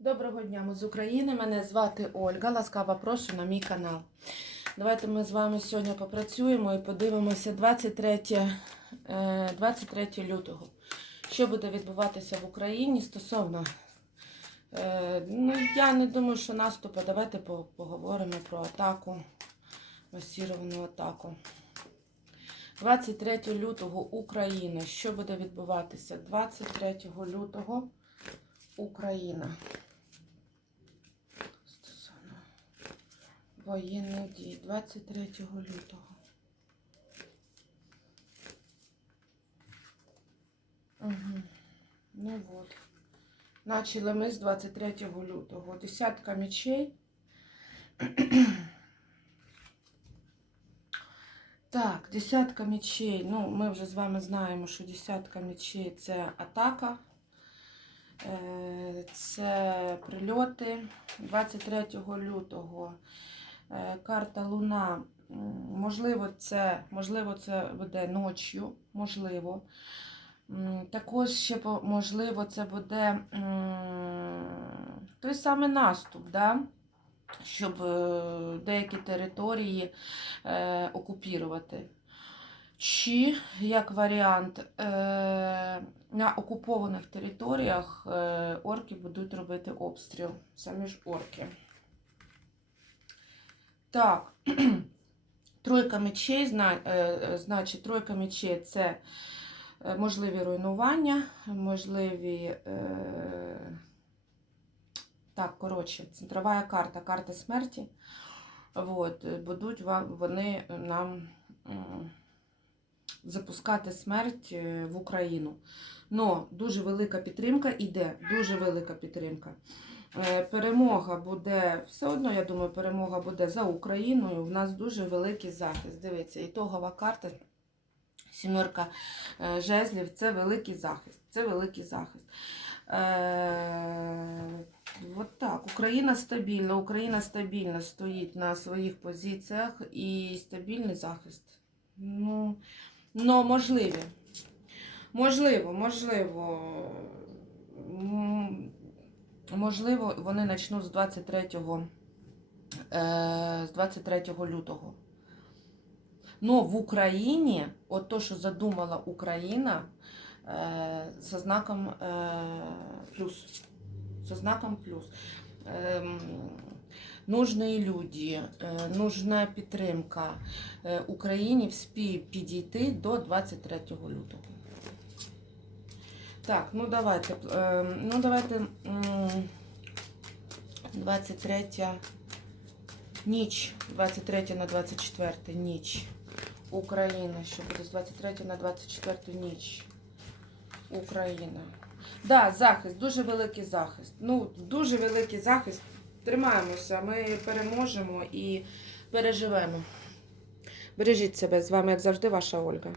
Доброго дня, ми з України. Мене звати Ольга. Ласкаво прошу на мій канал. Давайте ми з вами сьогодні попрацюємо і подивимося 23, е, 23 лютого. Що буде відбуватися в Україні стосовно. е, Ну, я не думаю, що наступу. Давайте поговоримо про атаку, масіровану атаку. 23 лютого Україна. Що буде відбуватися? 23 лютого Україна. Стосовно воєнних дій 23 лютого. Угу. Ну от. Начали ми з 23 лютого. Десятка мечей. Так, десятка мечей. Ну, ми вже з вами знаємо, що десятка мечей це атака. Це прильоти 23 лютого. Е, Карта Луна. Можливо, це, можливо, це буде ночі, можливо. Також ще можливо, це буде той самий наступ, да? щоб е, деякі території е, окупірувати. Чи, як варіант, на окупованих територіях орки будуть робити обстріл. Самі ж орки. Так, тройка мечей, е, е, значить, тройка мечей це е, можливі руйнування, можливі. Так, коротше, центрова карта, карта смерті. От, будуть вам, вони нам запускати смерть в Україну. Но дуже велика підтримка іде, дуже велика підтримка. Е, Перемога буде, все одно, я думаю, перемога буде за Україною. В нас дуже великий захист. Дивіться, ітогова карта, сімерка е, жезлів це великий захист. Це великий захист. Е, От так. Україна стабільна. Україна стабільно стоїть на своїх позиціях і стабільний захист. Ну, но можливі. Можливо, можливо. Можливо, вони почнуть з 23, е, з 23 лютого. Ну, в Україні, от то, що задумала Україна, е, со знаком е, плюс. Со знаком плюс. Ем, нужні люди, нужна підтримка Україні вспіє підійти до 23 лютого. Так, ну давайте. е, Ну давайте. м, 23 ніч. 23 на 24 ніч. Україна. Що буде з 23 на 24 ніч. Україна. Да, захист, дуже великий захист. Ну, дуже великий захист. Тримаємося, ми переможемо і переживемо. Бережіть себе з вами, як завжди, ваша Ольга.